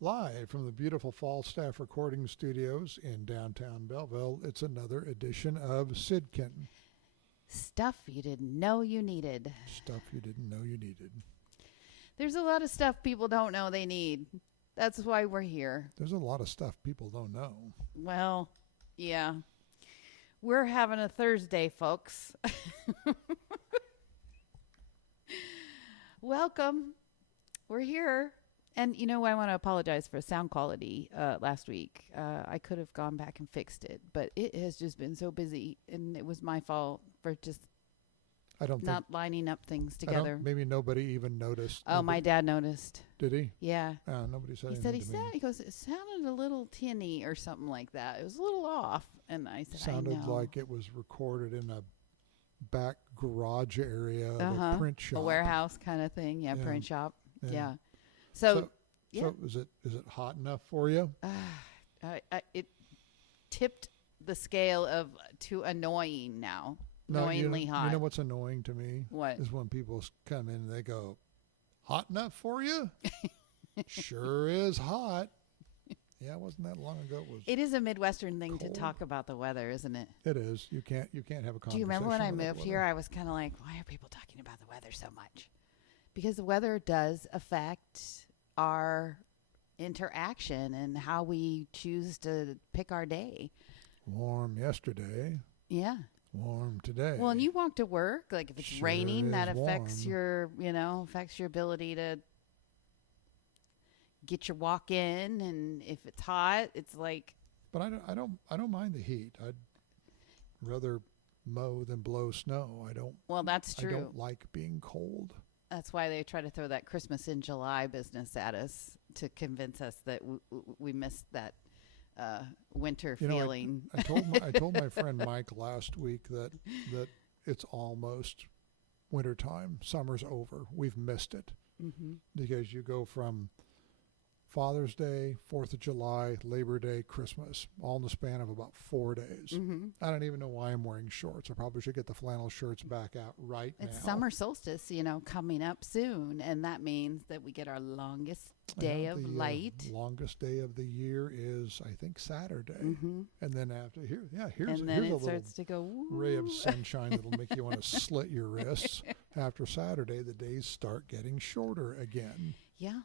Live from the beautiful Falstaff Recording Studios in downtown Belleville, it's another edition of SYDKYN. Stuff you didn't know you needed. Stuff you didn't know you needed. There's a lot of stuff people don't know they need. That's why we're here. There's a lot of stuff people don't know. Well, yeah. We're having a Thursday, folks. Welcome. We're here. And, you know, I want to apologize for sound quality last week. I could have gone back and fixed it, but it has just been so busy, and it was my fault for just not lining up things together. Maybe nobody even noticed. Oh, my dad noticed. Did he? Yeah. Nobody said he anything to me. He goes, it sounded a little tinny or something like that. It was a little off. And I said, Sounded I know. like it was recorded in a back garage area of a print shop. A warehouse kind of thing. Yeah, print shop. Yeah. So is it hot enough for you? It tipped the scale of to annoying now. No, annoyingly hot. You know what's annoying to me? What? Is when people come in and they go, hot enough for you? Sure is hot. Yeah, it wasn't that long ago. It is a Midwestern thing cold. to talk about the weather, isn't it? It is. You can't have a conversation. Do you remember when I moved here? I was kind of like, why are people talking about the weather so much? Because the weather does affect our interaction and how we choose to pick our day. Warm yesterday. Yeah. Warm today. Well, and you walk to work, like if it's Sure raining, that affects warm. affects your ability to get your walk in, and if it's hot, it's like. But I don't mind the heat. I'd rather mow than blow snow. Well, that's true. I don't like being cold. That's why they try to throw that Christmas in July business at us to convince us that we missed that winter feeling. I told my friend Mike last week that it's almost wintertime. Summer's over. We've missed it. Mm-hmm. Because you go from Father's Day, 4th of July, Labor Day, Christmas, all in the span of about 4 days. Mm-hmm. I don't even know why I'm wearing shorts. I probably should get the flannel shirts back out right now. It's summer solstice, coming up soon, and that means that we get our longest day of light. Longest day of the year is, I think, Saturday. Mm-hmm. And then here's and then a it starts to go ray of sunshine that'll make you want to slit your wrists. After Saturday, the days start getting shorter again. Yeah.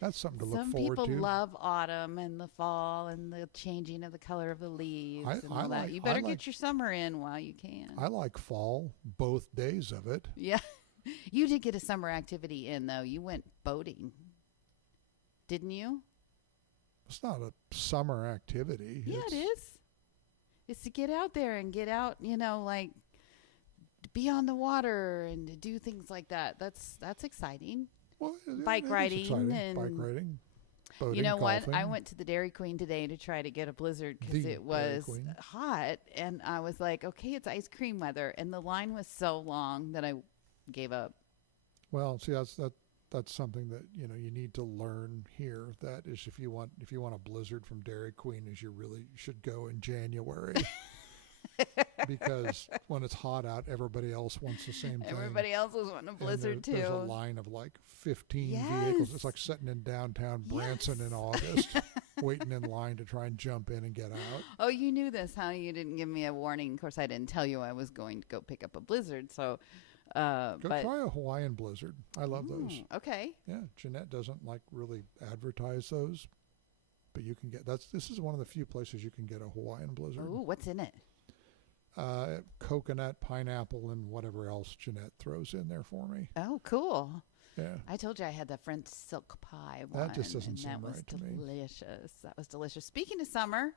That's something to look forward to. Some people love autumn and the fall and the changing of the color of the leaves and all that. You better get your summer in while you can. I like fall, both days of it. Yeah. You did get a summer activity in, though. You went boating. Didn't you? It's not a summer activity. Yeah, it is. It's to get out there and get out, like to be on the water and to do things like that. That's exciting. Well, bike riding, boating, you know golfing. What? I went to the Dairy Queen today to try to get a Blizzard because it was hot, and I was like, okay, it's ice cream weather, and the line was so long that I gave up. Well, see, that's something that you need to learn here. That is, if you want a Blizzard from Dairy Queen, is you really should go in January. Because when it's hot out, everybody else wants the same thing. Everybody else was wanting a Blizzard too. There's a line of like 15 vehicles. It's like sitting in downtown Branson in August, waiting in line to try and jump in and get out. Oh, you knew this, huh? You didn't give me a warning. Of course, I didn't tell you I was going to go pick up a Blizzard. So, try a Hawaiian Blizzard. I love those. Okay. Yeah, Jeanette doesn't really advertise those, but you can get this is one of the few places you can get a Hawaiian Blizzard. Ooh, what's in it? Coconut, pineapple, and whatever else Jeanette throws in there for me. Oh, cool. Yeah. I told you I had the French silk pie one. That just doesn't seem right to me. That was delicious. Speaking of summer,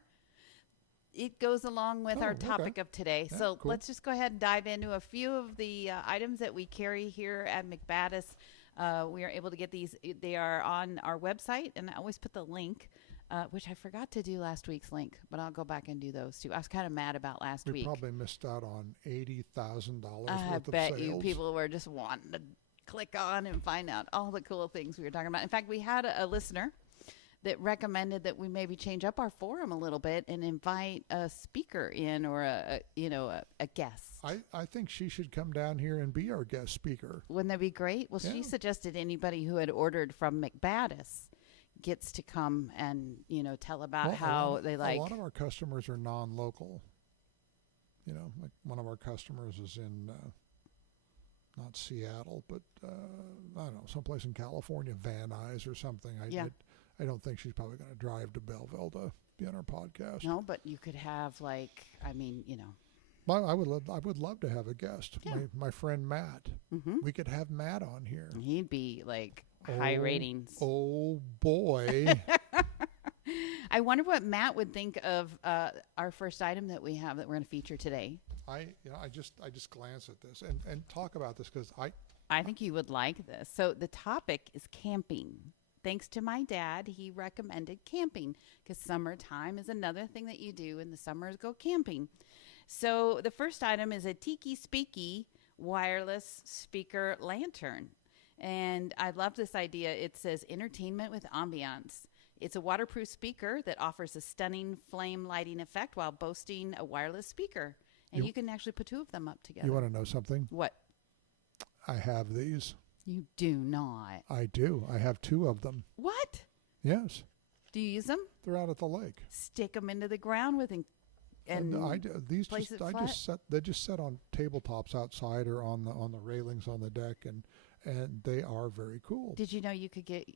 it goes along with our topic of today. Yeah, so cool. Let's just go ahead and dive into a few of the items that we carry here at McBaddis. We are able to get these. They are on our website, and I always put the link. Which I forgot to do last week's link, but I'll go back and do those too. I was kind of mad about last week. We probably missed out on $80,000 worth of sales. I bet you people were just wanting to click on and find out all the cool things we were talking about. In fact, we had a listener that recommended that we maybe change up our forum a little bit and invite a speaker in or a guest. I think she should come down here and be our guest speaker. Wouldn't that be great? Well, Yeah. she suggested anybody who had ordered from McBaddis gets to come and, tell about Well, how they like. A lot of our customers are non-local. Like one of our customers is in not Seattle, but I don't know, someplace in California, Van Nuys or something. I don't think she's probably going to drive to Belleville to be on our podcast. No, but you could have Well, I would love to have a guest. Yeah. My friend Matt. Mm-hmm. We could have Matt on here. He'd be like high ratings. Oh boy. I wonder what Matt would think of our first item that we have that we're going to feature today. I just glance at this and talk about this because I think you would like this. So the topic is camping. Thanks to my dad, he recommended camping because summertime is another thing that you do in the summers, go camping. So the first item is a Tiki Speaky wireless speaker lantern. And I love this idea. It says entertainment with ambiance. It's a waterproof speaker that offers a stunning flame lighting effect while boasting a wireless speaker. And you can actually put two of them up together. You want to know something? What? I have these. You do not. I do. I have two of them. What? Yes. Do you use them? They're out at the lake. Stick them into the ground with they just set on tabletops outside or on the railings on the deck, and they are very cool. Did you know you could get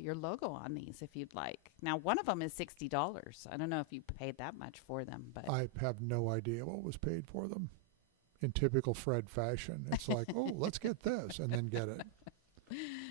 your logo on these if you'd like? Now, one of them is $60. I don't know if you paid that much for them, but I have no idea what was paid for them. In typical Fred fashion, it's like, oh, let's get this, and then get it,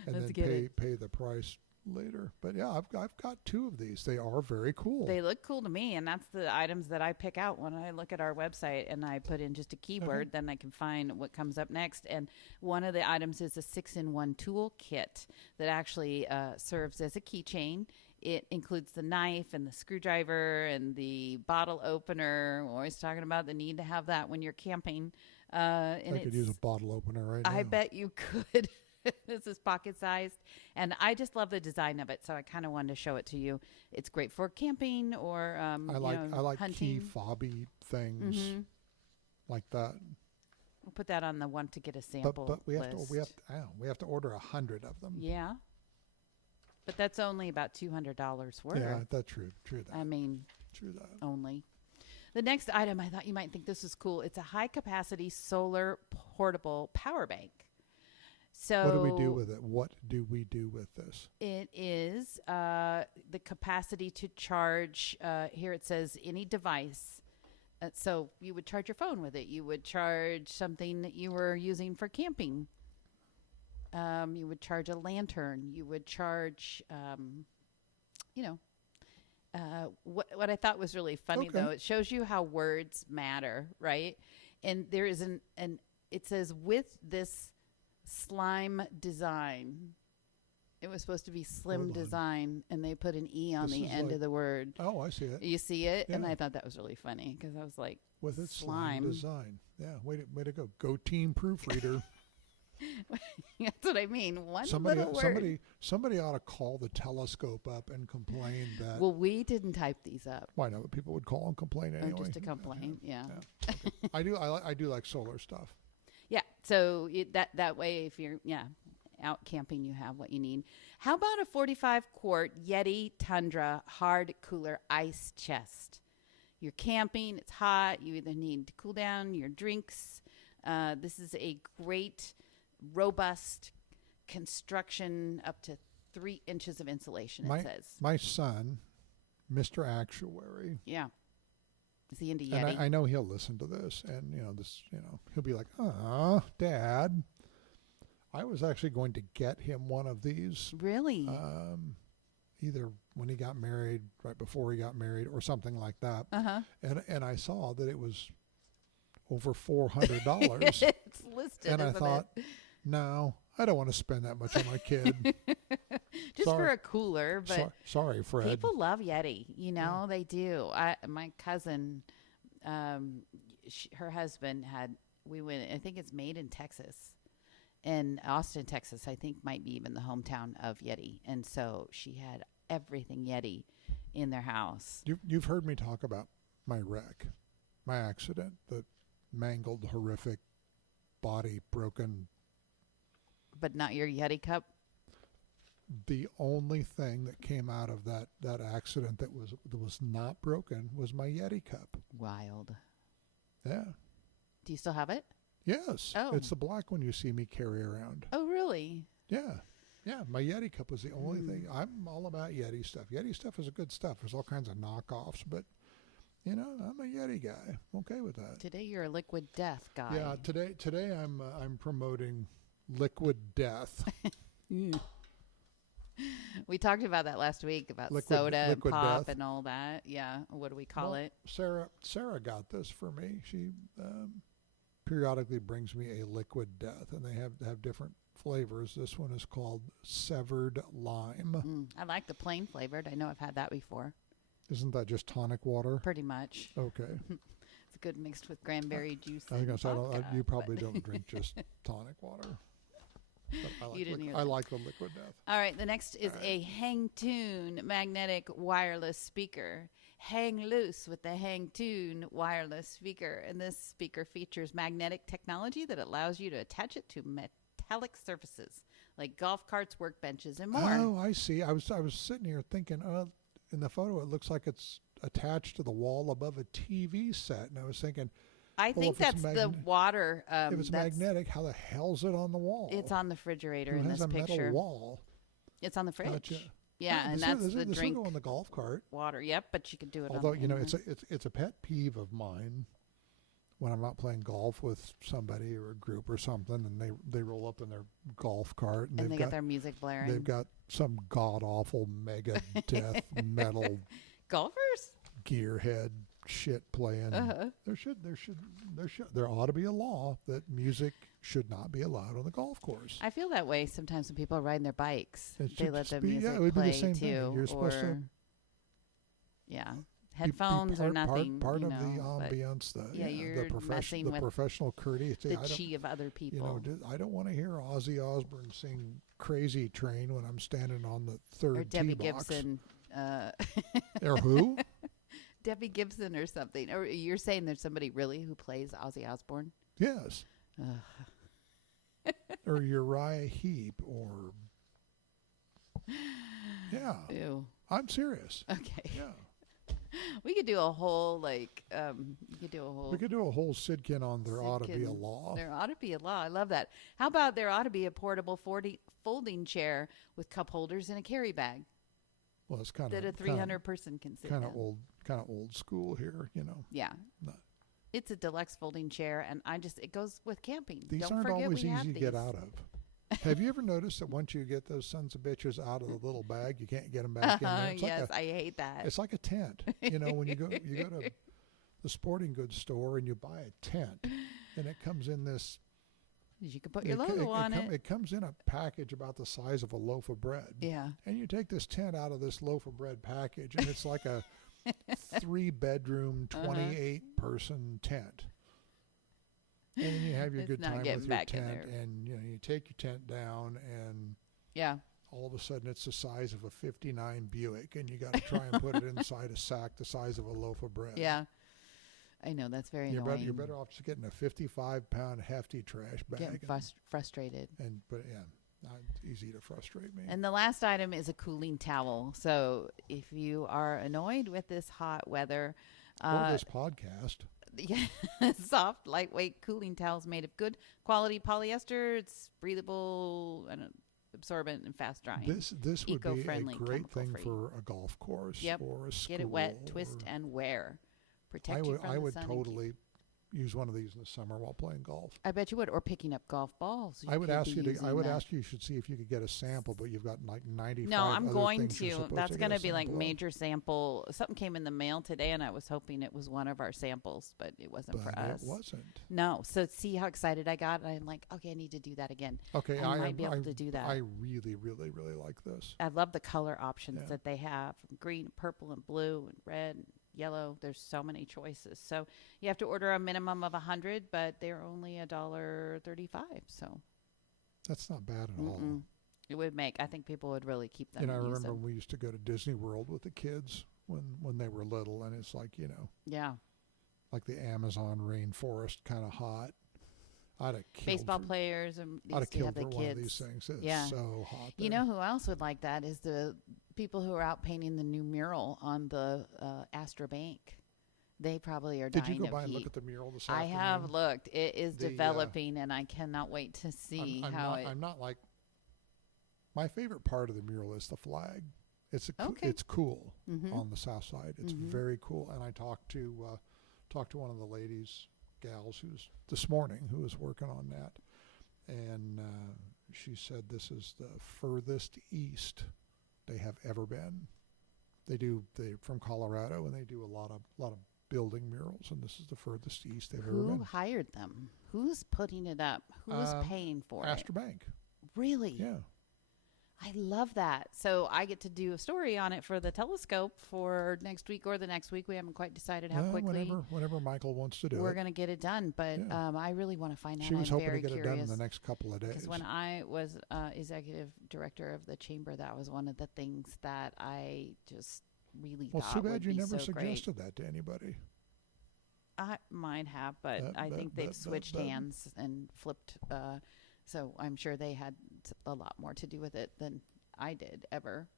and then pay the price later. But yeah, I've got two of these. They are very cool. They look cool to me, and that's the items that I pick out when I look at our website and I put in just a keyword. Then I can find what comes up next. And one of the items is a 6-in-1 tool kit that actually serves as a keychain. It includes the knife and the screwdriver and the bottle opener. We're always talking about the need to have that when you're camping. I could use a bottle opener right now. I bet you could. This is pocket sized, and I just love the design of it. So I kind of wanted to show it to you. It's great for camping or I like hunting. key fobby things like that. We'll put that on the want to get a sample but we list. have to order 100 of them. Yeah, but that's only about $200 worth. Yeah, that's true. True that. I mean, true that. Only. The next item, I thought you might think this is cool. It's a high capacity solar portable power bank. So what do we do with it? What do we do with this? It is the capacity to charge. Here it says any device. So you would charge your phone with it. You would charge something that you were using for camping. You would charge a lantern. You would charge, what I thought was really funny, though, it shows you how words matter, right? And there is it says with this slime design. It was supposed to be slim design, and they put an E on the end of the word. Oh, I see it. You see it? Yeah. And I thought that was really funny because I was like, with its slime design. Yeah, way to go. Go team proofreader. That's what I mean. Somebody word. ought to call the telescope up and complain that. Well, we didn't type these up. Why not? People would call and complain anyway. Just to complain, yeah. Okay. I do like solar stuff. Yeah. So that way, if you're out camping, you have what you need. How about a 45-quart Yeti Tundra hard cooler ice chest? You're camping. It's hot. You either need to cool down your drinks. This is a great, robust construction, up to 3 inches of insulation, it says. My son, Mr. Actuary. Yeah. Is he into Yeti? And I know he'll listen to this, and he'll be like, Dad, I was actually going to get him one of these. Really? Either when he got married, right before he got married, or something like that. Uh-huh. And I saw that it was over $400. It's listed, and I thought, no, I don't want to spend that much on my kid. Just for a cooler, but sorry, Fred. People love Yeti, they do. My cousin, her husband we went, I think it's made in Texas, in Austin, Texas, I think might be even the hometown of Yeti. And so she had everything Yeti in their house. You've heard me talk about my wreck, my accident, the mangled, horrific, body broken. But not your Yeti cup? The only thing that came out of that accident that was not broken was my Yeti cup. Wild. Yeah. Do you still have it? Yes. Oh. It's the black one you see me carry around. Oh, really? Yeah. Yeah, my Yeti cup was the only thing. I'm all about Yeti stuff. Yeti stuff is a good stuff. There's all kinds of knockoffs, but I'm a Yeti guy. I'm okay with that. Today you're a liquid death guy. Yeah, today I'm promoting liquid death. We talked about that last week about soda and pop and all that. Yeah. What do we call it? Sarah got this for me. She periodically brings me a liquid death, and they have different flavors. This one is called severed lime. I like the plain flavored. I know I've had that before. Isn't that just tonic water? Pretty much. Okay. It's good mixed with cranberry juice. I think vodka, you probably don't drink just tonic water. But I like the liquid death. All right. The next is a Hang Tune magnetic wireless speaker. Hang loose with the Hang Tune wireless speaker. And this speaker features magnetic technology that allows you to attach it to metallic surfaces like golf carts, workbenches, and more. Oh, I see. I was sitting here thinking, in the photo, it looks like it's attached to the wall above a TV set. And I was thinking, I think that's the water. If it's magnetic, how the hell's it on the wall? It's on the refrigerator in this picture. Metal wall. It's on the fridge. Gotcha. Yeah, and that's the drink. This on the golf cart. Water. Yep, but you can do it. Although it's a pet peeve of mine when I'm out playing golf with somebody or a group or something, and they roll up in their golf cart and they got their music blaring. They've got some god awful mega death metal golfers gearhead shit playing. There ought to be a law that music should not be allowed on the golf course. I feel that way sometimes when people are riding their bikes. They let the music it would play be the same too. Thing. You're supposed to headphones or nothing. Part of the ambience, you're messing with professional courtesy. The chi of other people. I don't want to hear Ozzy Osbourne sing "Crazy Train" when I'm standing on the third or Debbie tee box. Gibson. Or who? Debbie Gibson or something. Or you're saying there's somebody really who plays Ozzy Osbourne? Yes. Or Uriah Heep or... Yeah. Ew. I'm serious. Okay. Yeah. We could do a whole, We could do a whole SYDKYN on there ought to be a law. There ought to be a law. I love that. How about there ought to be a portable folding chair with cup holders and a carry bag? Well, it's kind of... That a 300 person can sit Kind of old school here, Yeah. It's a deluxe folding chair, and it goes with camping. These Don't aren't forget always we easy have to these. get out of. Have you ever noticed that once you get those sons of bitches out of the little bag, you can't get them back in there? Yes, I hate that. It's like a tent. When you go to the sporting goods store and you buy a tent, and it comes in this... You can put your logo on it. It comes in a package about the size of a loaf of bread. Yeah. And you take this tent out of this loaf of bread package, and it's like a 3-bedroom, 28-person tent. And then you have your good time with your tent, and you take your tent down, and all of a sudden it's the size of a '59 Buick, and you got to try and put it inside a sack the size of a loaf of bread. Yeah, I know that's very annoying. You're better off just getting a 55-pound hefty trash bag. Getting frustrated. But it's easy to frustrate me. And the last item is a cooling towel. So if you are annoyed with this hot weather, or this podcast. Soft, lightweight cooling towels made of good quality polyester. It's breathable and absorbent and fast drying. This would be a great thing for a golf course or a school. Get it wet, twist, and wear. Protect you from the sun. I would totally use one of these in the summer while playing golf. I bet you would, or picking up golf balls. I would ask you should see if you could get a sample, but you've got like 95. No, I'm going to. That's going to be like major sample. Something came in the mail today, and I was hoping it was one of our samples, but it wasn't for us. It wasn't. No. So see how excited I got? I'm like, okay, I need to do that again. Okay, I might be able to do that. I really, really, really like this. I love the color options that they have: green, purple, and blue, and red. Yellow. There's so many choices. So you have to order a minimum of 100, but they're only $1.35. So that's not bad at all. It would I think people would really keep them. I remember we used to go to Disney World with the kids when they were little, and it's like, like the Amazon rainforest kind of hot. I'd have killed baseball for, players and I'd have they have killed the for one of kids. these things. It's Yeah. so hot You there. know who else would like that is the people who are out painting the new mural on the Astra Bank. They probably are dying Did you go of by and heat. look at the mural this I afternoon? have looked. It is The, developing, and I cannot wait to see how I'm not like, my favorite part of the mural is the flag. Okay. It's cool Mm-hmm. on the south side. It's Mhm. very cool. And I talked to one of the ladies, gals, this morning who was working on that, and she said this is the furthest east they have ever been. They're from Colorado, and they do a lot of building murals, and this is the furthest east they've ever Who been. hired them? Who's putting it up? Who's paying for Astor it? Bank. Really? Yeah. I love that. So I get to do a story on it for the telescope for next week or the next week. We haven't quite decided how quickly Whenever Michael wants to do we're it. going to get it done. But Yeah. I really want to find out. She was I'm hoping to very get it curious. done in the next couple of days. Because when I was executive director of the chamber, that was one of the things that I just really Well, thought it's too bad would you be never so great. suggested that to anybody. I might have, but I think they've switched hands and flipped. So I'm sure they had a lot more to do with it than I did ever.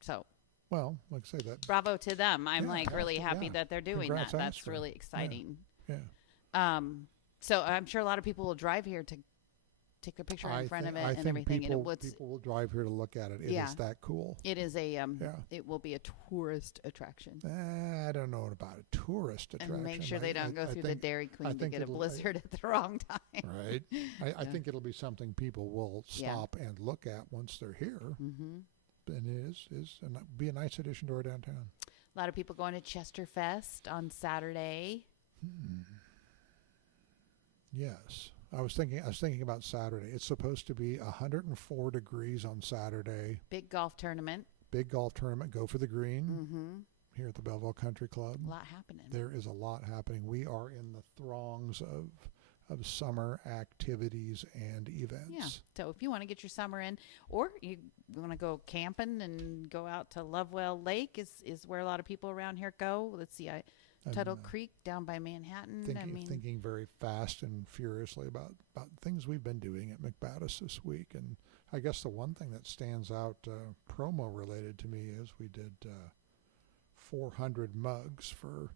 So Well, like I say that. bravo to them. I'm Yeah, like really Astra, happy yeah. that they're doing Congrats, that. That's Astra. really exciting. Yeah. So I'm sure a lot of people will drive here to take a picture in front of it I and think everything. people And people will drive here to look at it. It Yeah. is that cool. it is a Yeah. it will be a tourist attraction. I don't know about a tourist attraction. And make sure they don't go through the think, Dairy Queen to think get a it'll- blizzard at the wrong time. Right. I think it'll be something people will Yeah. stop and look at once they're here. Mm-hmm. And it is and be a nice addition to our downtown. A lot of people going to Chesterfest on Saturday. Yes. I was thinking about Saturday. It's supposed to be 104 degrees on Saturday. Big golf tournament. Big golf tournament. Go for the green Mm-hmm. here at the Belleville Country Club. A lot happening. There is a lot happening. We are in the throngs of summer activities and events. Yeah. So if you want to get your summer in, or you want to go camping and go out to Lovewell Lake is where a lot of people around here go. Let's see, Tuttle Creek down by Manhattan. Thinking very fast and furiously about things we've been doing at McBaddis this week. And I guess the one thing that stands out promo related to me is we did 400 mugs for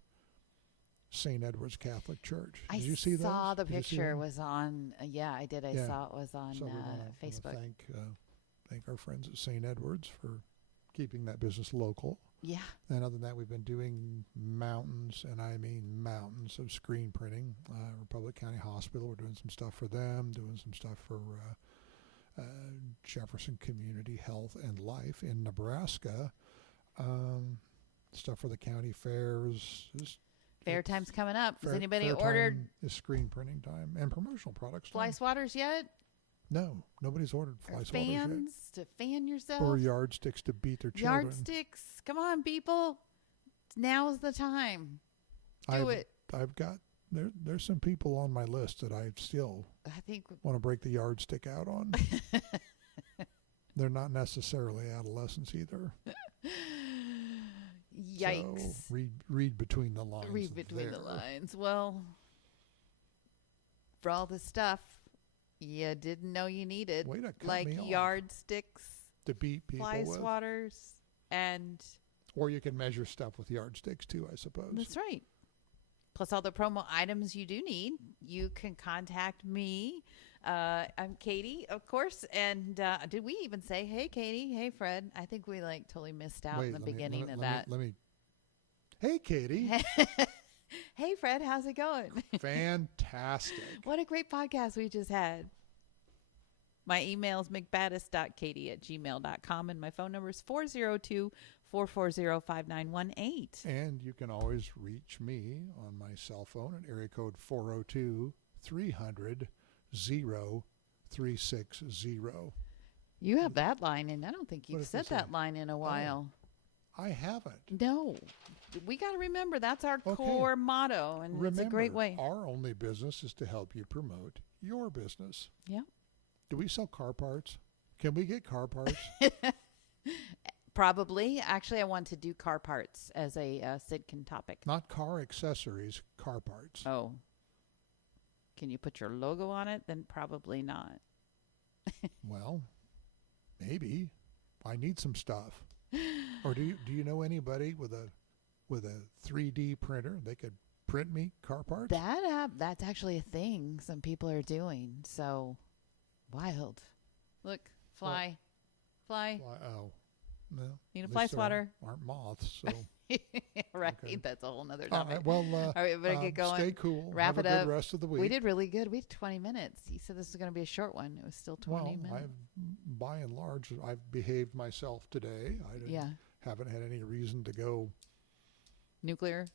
St. Edward's Catholic Church. Did you see those? I saw the Did you see picture them? was on. Yeah, I did. I Yeah. saw it was on So we wanna Facebook. thank our friends at St. Edward's for keeping that business local. Yeah. And other than that, we've been doing mountains, and I mean mountains of screen printing. Republic County Hospital, we're doing some stuff for them, doing some stuff for Jefferson Community Health and Life in Nebraska, stuff for the county fairs. Fair time's coming up. Has Fair- anybody fair ordered time is screen printing time and promotional products. fly time. swatters yet? No, nobody's ordered fly Or swatters yet. fans to fan yourself? Or yardsticks to beat their children. Yardsticks. Come on, people. Now's the time. Do it. I've got there's some people on my list that I still I think want to break the yardstick out on. They're not necessarily adolescents either. yikes. So read between the lines. Read between the there. lines. Well, for all this stuff you didn't know you needed, Way to cut like me off. yardsticks, To beat people fly with. swatters, and Or you can measure stuff with yardsticks too, I suppose. that's right. Plus all the promo items you do need, you can contact me. I'm Katie, of course. And did we even say, hey, Katie, hey, Fred? I think we totally missed out in the beginning of that. Let me. Hey, Katie. Hey, Fred, how's it going? Fantastic. What a great podcast we just had. My email is mcbaddis.katie@gmail.com, and my phone number is 402-440-5918. And you can always reach me on my cell phone at area code 402-300-0360. You have that line, and I don't think What you've does said it say? that line in a while. I haven't. No. We got to remember that's our Okay. core motto, and Remember, it's a great way. our only business is to help you promote your business. Yeah. Do we sell car parts? Can we get car parts? Probably. Actually, I want to do car parts as a SYDKYN topic. Not car accessories, car parts. Oh. Can you put your logo on it? Then probably not. Well, maybe. I need some stuff. Or do you know anybody with a 3D printer? They could print me car parts? That's actually a thing some people are doing. So wild. Look, fly. Oh, no. Need a At fly least there swatter. aren't moths, so. Right. Okay. That's a whole nother All topic. right, well, All right, better get going. Stay cool. Wrap Have it a up. good rest of the week. We did really good. We had 20 minutes. You said this was going to be a short one. It was still 20 minutes. By and large, I've behaved myself today. Haven't had any reason to go. Nuclear?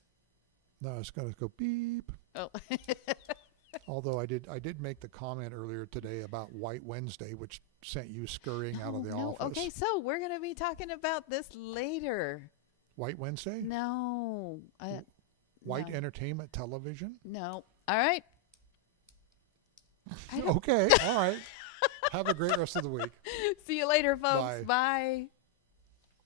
No, it's going to go beep. Oh. Although I did make the comment earlier today about White Wednesday, which sent you scurrying out of the office. Okay, so we're going to be talking about this later. White Wednesday? No. White no. Entertainment Television? No. All right. Okay, all right. Have a great rest of the week. See you later, folks. Bye. Bye.